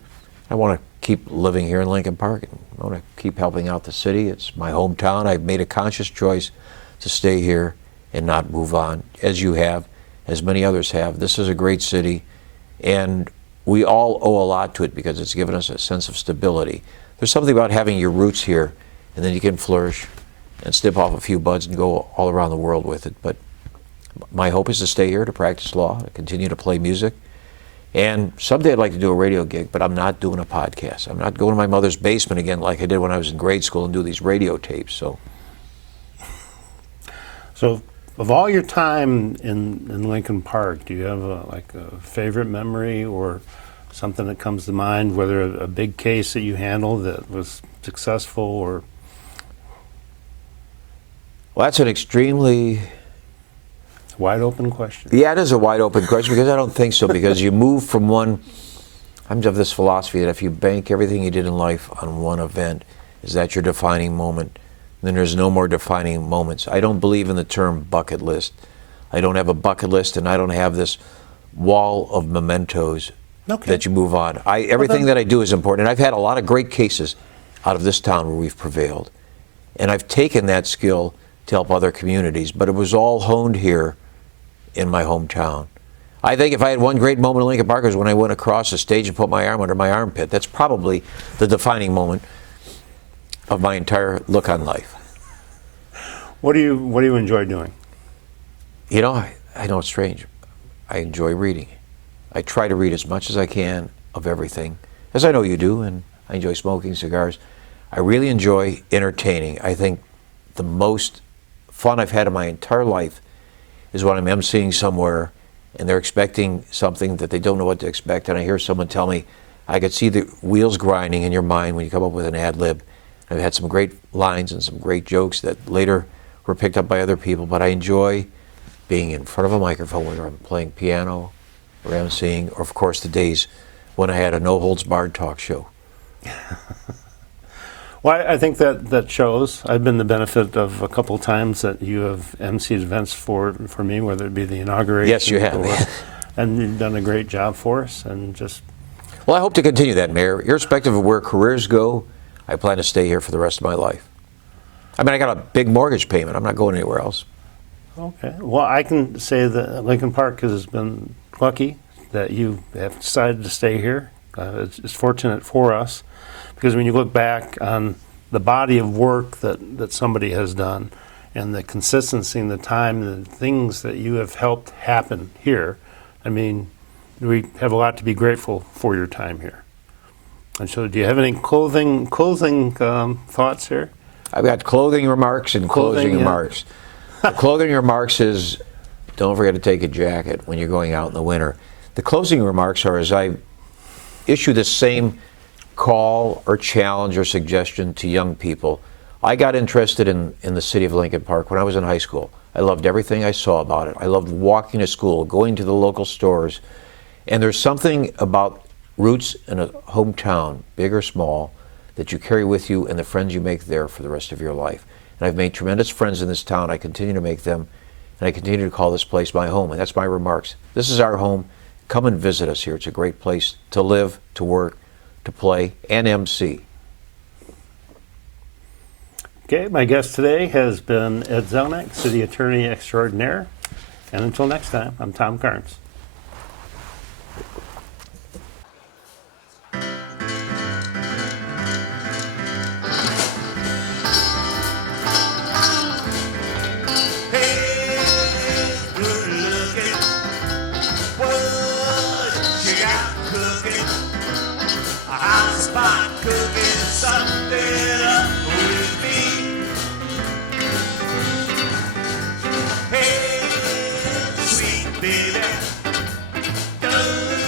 I want to keep living here in Lincoln Park. I want to keep helping out the city. It's my hometown. I've made a conscious choice to stay here and not move on, as you have, as many others have. This is a great city, and we all owe a lot to it because it's given us a sense of stability. There's something about having your roots here, and then you can flourish and snip off a few buds and go all around the world with it. But my hope is to stay here, to practice law, to continue to play music. And someday I'd like to do a radio gig, but I'm not doing a podcast. I'm not going to my mother's basement again like I did when I was in grade school and do these radio tapes. So of all your time in Lincoln Park, do you have a favorite memory or something that comes to mind, whether a big case that you handled that was successful or? Well, that's an extremely wide open question. Yeah, it is a wide open question because I don't think so, because you move from one. I'm of this philosophy that if you bank everything you did in life on one event, is that your defining moment, then there's no more defining moments. I don't believe in the term bucket list. I don't have a bucket list, and I don't have this wall of mementos that you move on. Everything that I do is important, and I've had a lot of great cases out of this town where we've prevailed. And I've taken that skill to help other communities, but it was all honed here in my hometown. I think if I had one great moment in Lincoln Park, it was when I went across the stage and put my arm under my armpit. That's probably the defining moment of my entire look on life. What do you enjoy doing? You know, I know it's strange. I enjoy reading. I try to read as much as I can of everything, as I know you do, and I enjoy smoking cigars. I really enjoy entertaining. I think the most fun I've had in my entire life is when I'm emceeing somewhere and they're expecting something that they don't know what to expect, and I hear someone tell me, I could see the wheels grinding in your mind when you come up with an ad lib. I've had some great lines and some great jokes that later were picked up by other people, but I enjoy being in front of a microphone, whether I'm playing piano or emceeing, or of course the days when I had a no-holds-barred talk show. Well, I think that shows. I've been the benefit of a couple of times that you have emceed events for me, whether it be the inauguration. Yes, you have. And you've done a great job for us. And just. Well, I hope to continue that, Mayor. Irrespective of where careers go, I plan to stay here for the rest of my life. I mean, I got a big mortgage payment. I'm not going anywhere else. Okay. Well, I can say that Lincoln Park has been lucky that you have decided to stay here. It's fortunate for us. Because when you look back on the body of work that somebody has done and the consistency and the time and the things that you have helped happen here, I mean, we have a lot to be grateful for your time here. And so do you have any closing thoughts here? I've got clothing remarks and closing remarks. The clothing remarks is, don't forget to take a jacket when you're going out in the winter. The closing remarks are, as I issue this same call or challenge or suggestion to young people. I got interested in the city of Lincoln Park when I was in high school. I loved everything I saw about it. I loved walking to school, going to the local stores. And there's something about roots in a hometown, big or small, that you carry with you and the friends you make there for the rest of your life. And I've made tremendous friends in this town. I continue to make them, and I continue to call this place my home. And that's my remarks. This is our home. Come and visit us here. It's a great place to live, to work, to play, and MC. Okay, my guest today has been Ed Zelenak, City Attorney Extraordinaire. And until next time, I'm Tom Karnes. Cooking something up with me. Hey, sweet baby, don't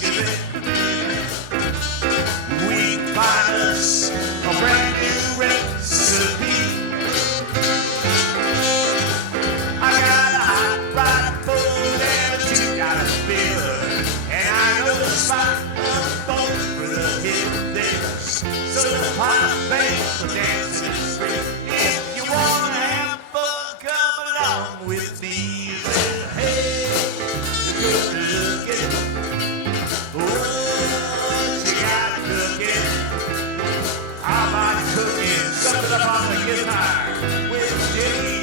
give it, baby. We can find us a brand new recipe. I got a hot rod full and you got a feeler, and I know the spot of both for the hit. So pop bass for dancing free. If you wanna have fun, come along with me. Hey, you're good looking. What you got cooking? How about cooking something up on the guitar with Jimmy?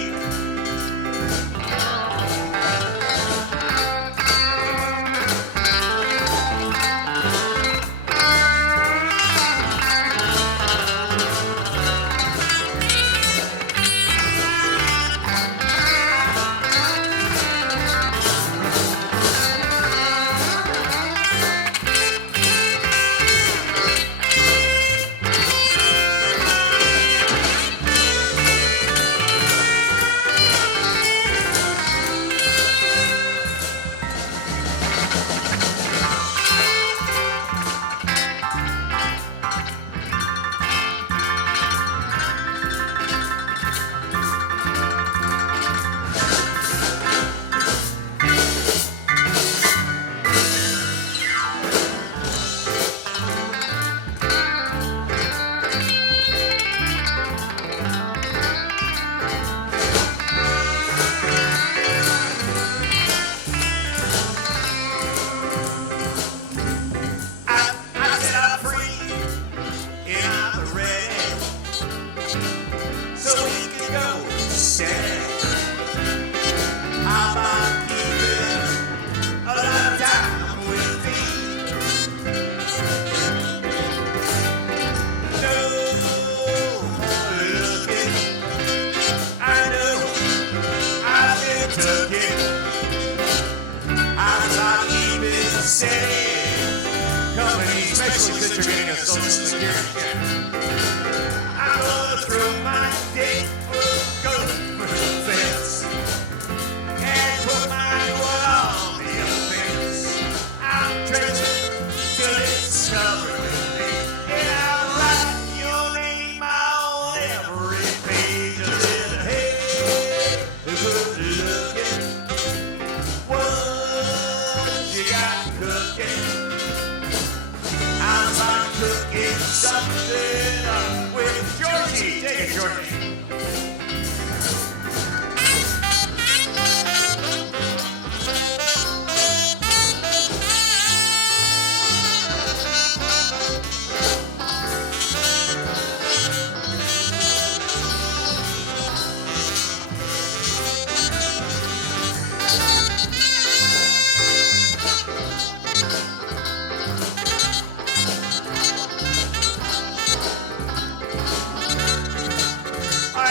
Company, especially since you're getting a social security check. I'm gonna throw my date for goat for the fence and put my one on the offense. I'm trenching till it's covered with me, and I'll write your name on every page. I said, hey, good looking, what you got cooking? I'm about cooking something up with Georgie. Take it, Georgie.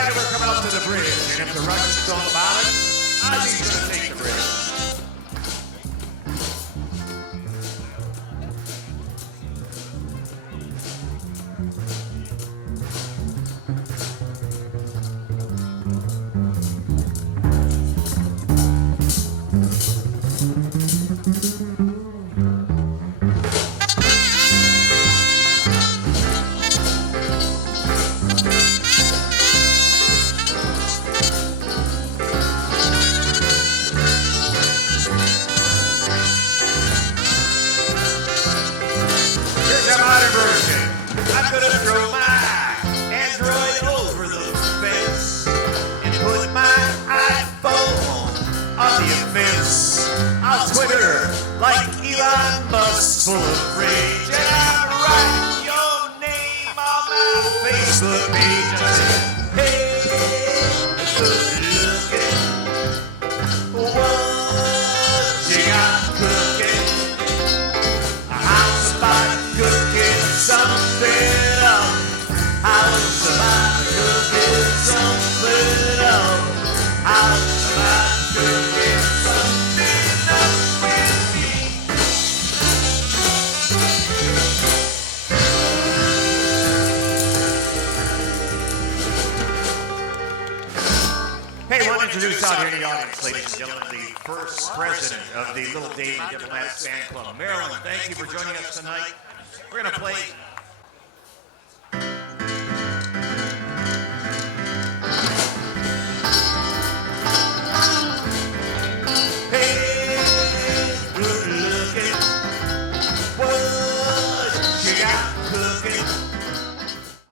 We're coming up to the bridge, and if the Russians don't about it, Ozzy's gonna take the bridge. I'm gonna throw my Android over the fence and put my iPhone on the offense. I'll Twitter like Elon Musk, full of rage, and I'll write your name on my Facebook page. introduce out here in the audience, ladies and gentlemen, the first president of the Little Dave and Diplomats Fan Club. Marilyn, thank you for joining us tonight. We're going to play